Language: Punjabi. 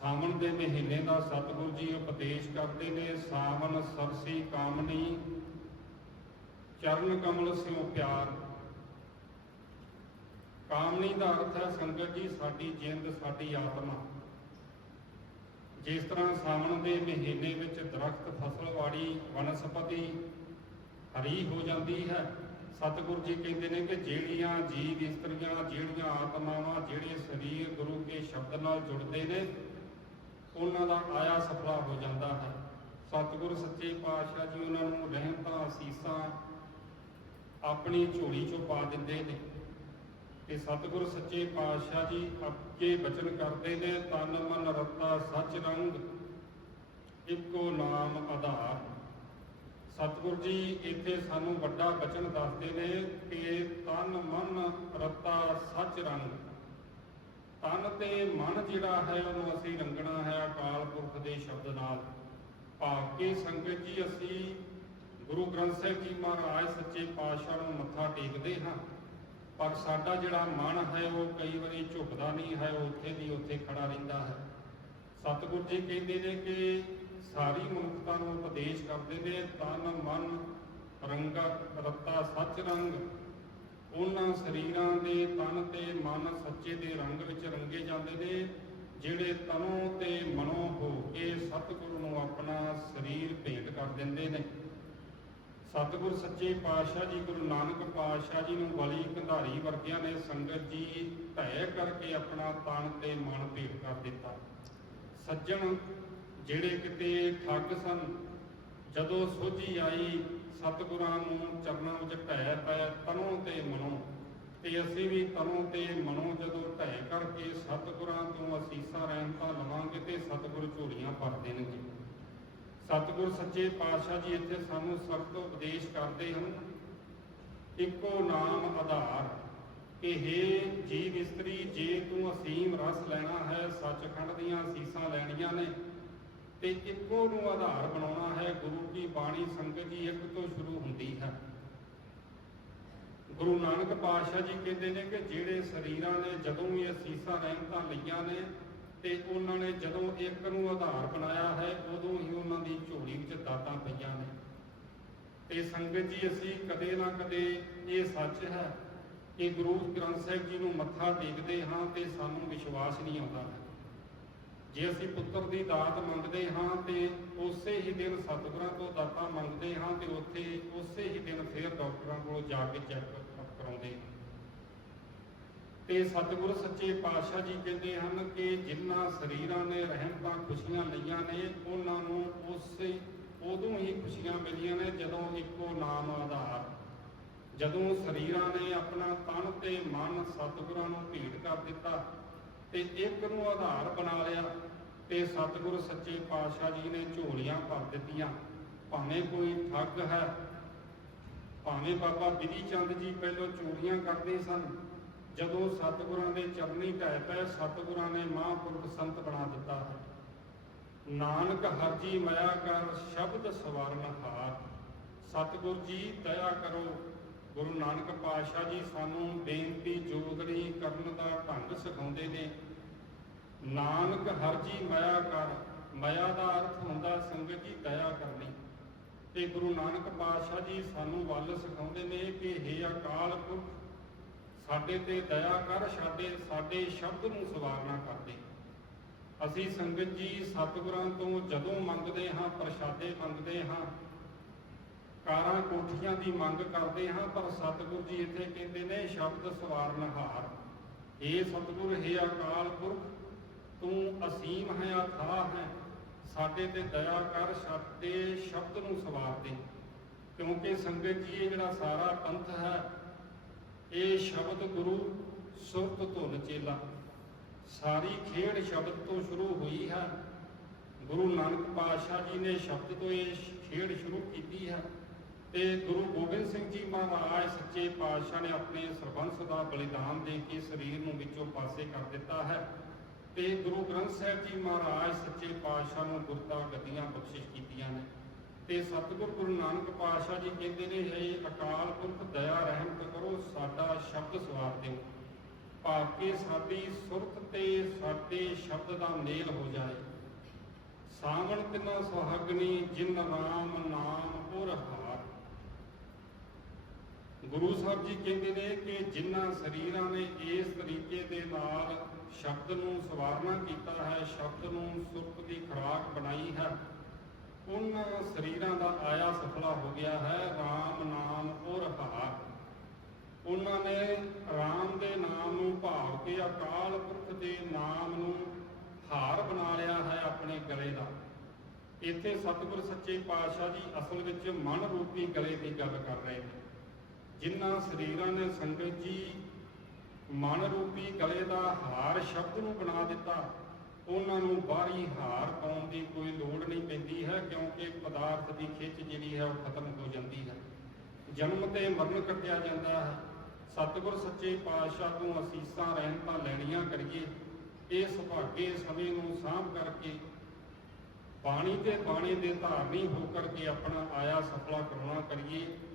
ਸਾਵਣ ਦੇ ਮਹੀਨੇ ਦਾ ਸਤਿਗੁਰੂ ਜੀ ਉਪਦੇਸ਼ ਕਰਦੇ ਨੇ, ਸਾਵਣ ਸਰਸੀ ਕਾਮਨੀ ਚਰਨ ਕਮਲ ਸਿਉ ਪਿਆਰ। ਕਾਮਨੀ ਦਾ ਅਰਥ ਹੈ, ਸੰਗਤ ਜੀ, ਸਾਡੀ ਜਿੰਦ, ਸਾਡੀ ਆਤਮਾ। ਜਿਸ ਤਰ੍ਹਾਂ ਸਾਵਣ ਦੇ ਮਹੀਨੇ ਵਿੱਚ ਦਰਖਤ, ਫਸਲ ਵਾੜੀ, ਵਨਸਪਤੀ ਹਰੀ ਹੋ ਜਾਂਦੀ ਹੈ, ਸਤਿਗੁਰੂ ਜੀ ਕਹਿੰਦੇ ਨੇ ਕਿ ਜਿਹੜੀਆਂ ਜੀਵ ਇਸਤਰੀਆਂ, ਜਿਹੜੀਆਂ ਆਤਮਾਵਾਂ, ਜਿਹੜੇ ਸਰੀਰ ਗੁਰੂ ਕੇ ਸ਼ਬਦ ਨਾਲ ਜੁੜਦੇ ਨੇ ਉਹਨਾਂ ਦਾ ਆਇਆ ਸਫਲਾ ਹੋ ਜਾਂਦਾ ਹੈ। ਸਤਿਗੁਰ ਸੱਚੇ ਪਾਤਸ਼ਾਹ ਜੀ ਉਹਨਾਂ ਨੂੰ ਰਹਿਮਤਾਂ ਅਸੀਸਾਂ ਆਪਣੀ ਝੋਲੀ ਚੋਂ ਪਾ ਦਿੰਦੇ ਨੇ ਤੇ ਸਤਿਗੁਰ ਸੱਚੇ ਪਾਤਸ਼ਾਹ ਜੀ ਅੱਗੇ ਬਚਨ ਕਰਦੇ ਨੇ, ਤਨ ਮਨ ਰੱਤਾ ਸੱਚ ਰੰਗ ਇੱਕੋ ਨਾਮ ਆਧਾਰ। ਸਤਿਗੁਰ ਜੀ ਇੱਥੇ ਸਾਨੂੰ ਵੱਡਾ ਬਚਨ ਦੱਸਦੇ ਨੇ ਕਿ ਤਨ ਮਨ ਰੱਤਾ ਸੱਚ ਰੰਗ ਤਨ ਤੇ ਮਨ ਜਿਹੜਾ ਹੈ ਉਹਨੂੰ ਅਸੀਂ ਰੰਗਣਾ ਹੈ ਅਕਾਲ ਪੁਰਖ ਦੇ ਸ਼ਬਦ ਨਾਲ। ਭਾਵ ਸੰਗਤ ਜੀ, ਅਸੀਂ ਗੁਰੂ ਗ੍ਰੰਥ ਸਾਹਿਬ ਜੀ ਮਹਾਰਾਜ ਸੱਚੇ ਪਾਤਸ਼ਾਹ ਨੂੰ ਮੱਥਾ ਟੇਕਦੇ ਹਾਂ। ਪਰ ਸਾਡਾ ਜਿਹੜਾ ਮਨ ਹੈ ਉਹ ਕਈ ਵਾਰੀ ਝੁਕਦਾ ਨਹੀਂ ਹੈ, ਉੱਥੇ ਦੀ ਉੱਥੇ ਖੜਾ ਰਹਿੰਦਾ ਹੈ। ਸਤਿਗੁਰ ਜੀ ਕਹਿੰਦੇ ਨੇ ਕਿ ਸਾਰੀ ਮਨੁੱਖਤਾ ਨੂੰ ਉਪਦੇਸ਼ ਕਰਦੇ ਨੇ, ਤਨ ਮਨ ਰੰਗਾ ਰਤਾ ਸੱਚ ਰੰਗ। ਉਹਨਾਂ ਸਰੀਰਾਂ ਦੇ ਤਨ ਤੇ ਮਨ ਸੱਚੇ ਦੇ ਰੰਗ ਵਿੱਚ ਰੰਗੇ ਜਾਂਦੇ ਨੇ, ਜਿਹੜੇ ਤਨੋਂ ਤੇ ਮਨੋਂ ਹੋ ਕੇ ਸਤਿਗੁਰੂ ਨੂੰ ਆਪਣਾ ਸਰੀਰ ਭੇਟ ਕਰ ਦਿੰਦੇ ਨੇ। ਸਤਿਗੁਰ ਸੱਚੇ ਪਾਤਸ਼ਾਹ ਜੀ, ਗੁਰੂ ਨਾਨਕ ਪਾਤਸ਼ਾਹ ਜੀ ਨੂੰ ਬਲੀ ਕੰਧਾਰੀ ਵਰਗਿਆਂ ਨੇ ਸੰਗਤ ਜੀ ਢਹਿ ਕਰਕੇ ਆਪਣਾ ਤਨ ਤੇ ਮਨ ਭੇਟ ਕਰ ਦਿੱਤਾ। ਸੱਜਣ ਜਿਹੜੇ ਕਿਤੇ ਠੱਗ ਸਨ, ਜਦੋਂ ਸੋਝੀ ਆਈ, ਸਤਿਗੁਰਾਂ ਨੂੰ ਚਰਨਾਂ ਵਿੱਚ ਢਹਿ ਪਏ ਤਨੋਂ ਤੇ ਅਸੀਂ ਵੀ ਤਨੋਂ ਤੇ ਮਨੋਂ ਜਦੋਂ ਢਹਿ ਕਰਕੇ ਸਤਿਗੁਰਾਂ ਤੋਂ ਅਸੀਸਾਂ ਰਹਿਮਤਾਂ ਲਵਾਂਗੇ ਤੇ ਸਤਿਗੁਰ ਝੋਲੀਆਂ ਭਰ ਦੇਣਗੇ। ਸਤਿਗੁਰ ਸੱਚੇ ਪਾਤਸ਼ਾਹ ਜੀ ਇੱਥੇ ਸਾਨੂੰ ਸਖਤ ਉਪਦੇਸ਼ ਕਰਦੇ ਹਨ, ਇੱਕੋ ਨਾਮ ਆਧਾਰ ਕਿ हे ਜੀਵ ਇਸਤਰੀ, ਜੇ ਤੂੰ ਅਸੀਮ ਰਸ ਲੈਣਾ ਹੈ, ਸੱਚਖੰਡ ਦੀਆਂ ਅਸੀਸਾਂ ਲੈਣੀਆਂ ਨੇ, ਤੇ ਇੱਕੋ ਨੂੰ ਆਧਾਰ ਬਣਾਉਣਾ ਹੈ, ਗੁਰੂ ਕੀ ਬਾਣੀ ਸੰਗਤ ਜੀ ਇੱਕ ਤੋਂ ਸ਼ੁਰੂ ਹੁੰਦੀ ਹੈ। ਗੁਰੂ ਨਾਨਕ ਪਾਤਸ਼ਾਹ ਜੀ ਕਹਿੰਦੇ ਨੇ ਕਿ ਜਿਹੜੇ ਸਰੀਰਾਂ ਨੇ, ਜਦੋਂ ਵੀ ਅਸੀਸਾਂ ਰਹਿਮਤਾਂ ਲਈਆਂ ਨੇ ਤੇ ਉਹਨਾਂ ਨੇ ਜਦੋਂ ਇੱਕ ਨੂੰ ਆਧਾਰ ਬਣਾਇਆ ਹੈ, ਉਦੋਂ ਹੀ ਉਹਨਾਂ ਦੀ ਝੋਲੀ ਵਿੱਚ ਦਾਤਾਂ ਪਈਆਂ ਨੇ। ਤੇ ਸੰਗਤ ਜੀ, ਅਸੀਂ ਕਦੇ ਨਾ ਕਦੇ ਇਹ ਸੱਚ ਹੈ ਕਿ ਗੁਰੂ ਗ੍ਰੰਥ ਸਾਹਿਬ ਜੀ ਨੂੰ ਮੱਥਾ ਟੇਕਦੇ ਹਾਂ ਤੇ ਸਾਨੂੰ ਵਿਸ਼ਵਾਸ ਨਹੀਂ ਆਉਂਦਾ। ਹੈ ਜੇ ਅਸੀਂ ਪੁੱਤਰ ਦੀ ਦਾਤ ਮੰਗਦੇ ਹਾਂ ਤੇ ਉਸੇ ਹੀ ਦਿਨ ਸਤਿਗੁਰਾਂ ਤੋਂ ਦਾਤਾਂ ਮੰਗਦੇ ਹਾਂ ਤੇ ਉੱਥੇ ਉਸੇ ਡਾਕਟਰਾਂ ਕੋਲ ਜਾ ਕੇ ਚੈੱਕਅਪ ਕਰਾਉਂਦੇ ਤੇ ਸਤਿਗੁਰ ਸੱਚੇ ਪਾਤਸ਼ਾਹ ਜੀ ਕਹਿੰਦੇ ਹਨ ਕਿ ਜਿਨ੍ਹਾਂ ਸਰੀਰਾਂ ਨੇ ਰਹਿਮਤਾਂ ਖੁਸ਼ੀਆਂ ਲਈਆਂ ਨੇ, ਉਹਨਾਂ ਨੂੰ ਉਸੇ, ਉਦੋਂ ਹੀ ਖੁਸ਼ੀਆਂ ਮਿਲੀਆਂ ਨੇ ਜਦੋਂ ਇੱਕੋ ਨਾਮ ਆਧਾਰ। ਜਦੋਂ ਸਰੀਰਾਂ ਨੇ ਆਪਣਾ ਤਨ ਤੇ ਮਨ ਸਤਿਗੁਰਾਂ ਨੂੰ ਭੇਟ ਕਰ ਦਿੱਤਾ ਤੇ ਇੱਕ ਨੂੰ ਆਧਾਰ ਬਣਾ ਲਿਆ ਤੇ ਸਤਿਗੁਰ ਸੱਚੇ ਪਾਤਸ਼ਾਹ ਜੀ ਨੇ ਝੋਲੀਆਂ ਭਰ ਦਿੱਤੀਆਂ। ਭਾਵੇਂ ਕੋਈ ਠੱਗ ਹੈ ਭਾਵੇਂ ਬਾਬਾ ਬਿਧੀ ਚੰਦ ਜੀ ਪਹਿਲਾਂ ਚੋਰੀਆਂ ਕਰਦੇ ਸਨ, ਜਦੋਂ ਸਤਿਗੁਰਾਂ ਦੇ ਚਰਨੀ ਢਹਿ ਪਏ, ਸਤਿਗੁਰਾਂ ਨੇ ਮਹਾਂਪੁਰਖ ਸੰਤ ਬਣਾ ਦਿੱਤਾ ਹੈ। ਨਾਨਕ ਹਰਜੀ ਮਾਇਆ ਕਰ ਸ਼ਬਦ ਸਵਾਰਨ ਹਾਰ। ਸਤਿਗੁਰ ਜੀ, ਦਇਆ ਕਰੋ। ਗੁਰੂ ਨਾਨਕ ਪਾਤਸ਼ਾਹ ਜੀ ਸਾਨੂੰ ਬੇਨਤੀ ਜੋਗਣੀ ਕਰਨ ਦਾ ਢੰਗ ਸਿਖਾਉਂਦੇ ਨੇ। ਨਾਨਕ ਹਰਜੀ ਮਾਇਆ ਕਰ, ਮਾਇਆ ਦਾ ਅਰਥ ਹੁੰਦਾ ਸੰਗਤ ਜੀ ਦਇਆ ਕਰਨੀ ਤੇ ਗੁਰੂ ਨਾਨਕ ਪਾਤਸ਼ਾਹ ਜੀ ਸਾਨੂੰ ਵੱਲ ਸਿਖਾਉਂਦੇ ਨੇ ਕਿ हे ਅਕਾਲ ਪੁਰਖ, ਸਾਡੇ ਤੇ ਦਇਆ ਕਰ, ਸਾਡੇ ਸਾਡੇ ਸ਼ਬਦ ਨੂੰ ਸਵਾਰਨਾ ਕਰਦੇ ਅਸੀਂ ਸੰਗਤ ਜੀ ਸਤਿਗੁਰਾਂ ਤੋਂ ਜਦੋਂ ਮੰਗਦੇ ਹਾਂ, ਪ੍ਰਸ਼ਾਦੇ ਮੰਗਦੇ ਹਾਂ, ਕਾਰਾਂ ਕੋਠੀਆਂ ਦੀ ਮੰਗ ਕਰਦੇ ਹਾਂ, ਪਰ ਸਤਿਗੁਰ ਜੀ ਇੱਥੇ ਕਹਿੰਦੇ ਨੇ, ਸ਼ਬਦ ਸਵਾਰਨ ਹਾਰ। ਏ ਸਤਿਗੁਰ, ਹੈ ਅਕਾਲ ਪੁਰਖ, ਤੂੰ ਅਸੀਮ ਹੈ, ਅਥਾਹ ਹੈ। ਸਾਡੇ ਤੇ ਦਇਆ ਕਰ ਸਾਡੇ ਸ਼ਬਦ ਨੂੰ ਸਵਾਰ ਦੇ। ਕਿਉਂਕਿ ਸੰਗਤ ਜੀ, ਇਹ ਜਿਹੜਾ ਸਾਰਾ ਪੰਥ ਹੈ, ਇਹ ਸ਼ਬਦ ਗੁਰੂ ਸੁਰਤ ਧੁਨ ਚੇਲਾ ਸਾਰੀ ਖੇਡ ਸ਼ਬਦ ਤੋਂ ਸ਼ੁਰੂ ਹੋਈ ਹੈ। ਗੁਰੂ ਨਾਨਕ ਪਾਤਸ਼ਾਹ ਜੀ ਨੇ ਸ਼ਬਦ ਤੋਂ ਇਹ ਖੇਡ ਸ਼ੁਰੂ ਕੀਤੀ ਹੈ ਤੇ ਗੁਰੂ ਗੋਬਿੰਦ ਸਿੰਘ ਜੀ ਮਹਾਰਾਜ ਸੱਚੇ ਪਾਤਸ਼ਾਹ ਨੇ ਆਪਣੇ ਸਰਬੰਸ ਦਾ ਬਲੀਦਾਨ ਦੇ ਕੇ ਸਰੀਰ ਨੂੰ ਵਿੱਚੋਂ ਪਾਸੇ ਕਰ ਦਿੱਤਾ ਹੈ। ਤੇ ਗੁਰੂ ਗ੍ਰੰਥ ਸਾਹਿਬ ਜੀ ਮਹਾਰਾਜ ਸੱਚੇ ਪਾਤਸ਼ਾਹ ਨੂੰ ਗੁਰਤਾ ਗੱਦੀਆਂ ਬਖਸ਼ਿਸ਼ ਕੀਤੀਆਂ ਨੇ। ਤੇ ਸਤਿਗੁਰ ਗੁਰੂ ਨਾਨਕ ਪਾਤਸ਼ਾਹ ਜੀ ਕਹਿੰਦੇ ਨੇ, ਹੈ ਅਕਾਲ ਪੁਰਖ, ਦਇਆ ਰਹਿਮਤ ਕਰੋ, ਸਾਡਾ ਸ਼ਬਦ ਸਵਾਰ ਦਿਓ ਭਾਵੇਂ ਸਾਡੀ ਸੁਰਤ ਤੇ ਸਾਡੇ ਸ਼ਬਦ ਦਾ ਮੇਲ ਹੋ ਜਾਏ। ਸਾਵਣ ਤਿਨਾ ਸੁਹਾਗਣੀ, ਜਿਨ ਰਾਮ ਨਾਮ ਉਰ ਗੁਰੂ ਸਾਹਿਬ ਜੀ ਕਹਿੰਦੇ ਨੇ ਕਿ ਜਿਨ੍ਹਾਂ ਸਰੀਰਾਂ ਨੇ ਇਸ ਤਰੀਕੇ ਦੇ ਨਾਲ ਸ਼ਬਦ ਨੂੰ ਸਵਾਰਨਾ ਕੀਤਾ ਹੈ, ਸ਼ਬਦ ਨੂੰ ਸੁਰਤ ਦੀ ਖੁਰਾਕ ਬਣਾਈ ਹੈ, ਉਹਨਾਂ ਸਰੀਰਾਂ ਦਾ ਆਇਆ ਸਫਲਾ ਹੋ ਗਿਆ ਹੈ RAM ਨਾਮ ਉਰ ਹਾਰ ਉਹਨਾਂ ਨੇ RAM ਦੇ ਨਾਮ ਨੂੰ ਭਾਵ ਕੇ ਅਕਾਲ ਪੁਰਖ ਦੇ ਨਾਮ ਨੂੰ ਹਾਰ ਬਣਾ ਲਿਆ ਹੈ ਆਪਣੇ ਗਲੇ ਦਾ। ਇੱਥੇ ਸਤਿਗੁਰ ਸੱਚੇ ਪਾਤਸ਼ਾਹ ਜੀ ਅਸਲ ਵਿੱਚ ਮਨ ਰੂਪੀ ਗਲੇ ਦੀ ਗੱਲ ਕਰ ਰਹੇ ਨੇ। ਜਿਨ੍ਹਾਂ ਸਰੀਰਾਂ ਨੇ ਸੰਗਤ ਜੀ ਮਨ ਰੂਪੀ ਗਲੇ ਦਾ ਹਾਰ ਸ਼ਬਦ ਨੂੰ ਬਣਾ ਦਿੱਤਾ, ਉਹਨਾਂ ਨੂੰ ਬਾਹਰੀ ਹਾਰ ਪਾਉਣ ਦੀ ਕੋਈ ਲੋੜ ਨਹੀਂ ਪੈਂਦੀ ਹੈ, ਕਿਉਂਕਿ ਪਦਾਰਥ ਦੀ ਖਿੱਚ ਜਿਹੜੀ ਹੈ ਉਹ ਖਤਮ ਹੋ ਜਾਂਦੀ ਹੈ। ਜਨਮ ਤੇ ਮਰਨ ਕੱਟਿਆ ਜਾਂਦਾ ਹੈ। ਸਤਿਗੁਰ ਸੱਚੇ ਪਾਤਸ਼ਾਹ ਤੋਂ ਅਸੀਸਾਂ ਰਹਿਮਤਾਂ ਲੈਣੀਆਂ ਕਰੀਏ। ਇਹ ਸੁਭਾਗੇ ਸਮੇਂ ਨੂੰ ਸਾਂਭ ਕਰਕੇ, ਬਾਣੀ ਤੇ ਬਾਣੀ ਦੇ ਧਾਰਨੀ ਹੋ ਕਰਕੇ ਆਪਣਾ ਆਇਆ ਸਫਲਾ ਕਰਨਾ ਕਰੀਏ।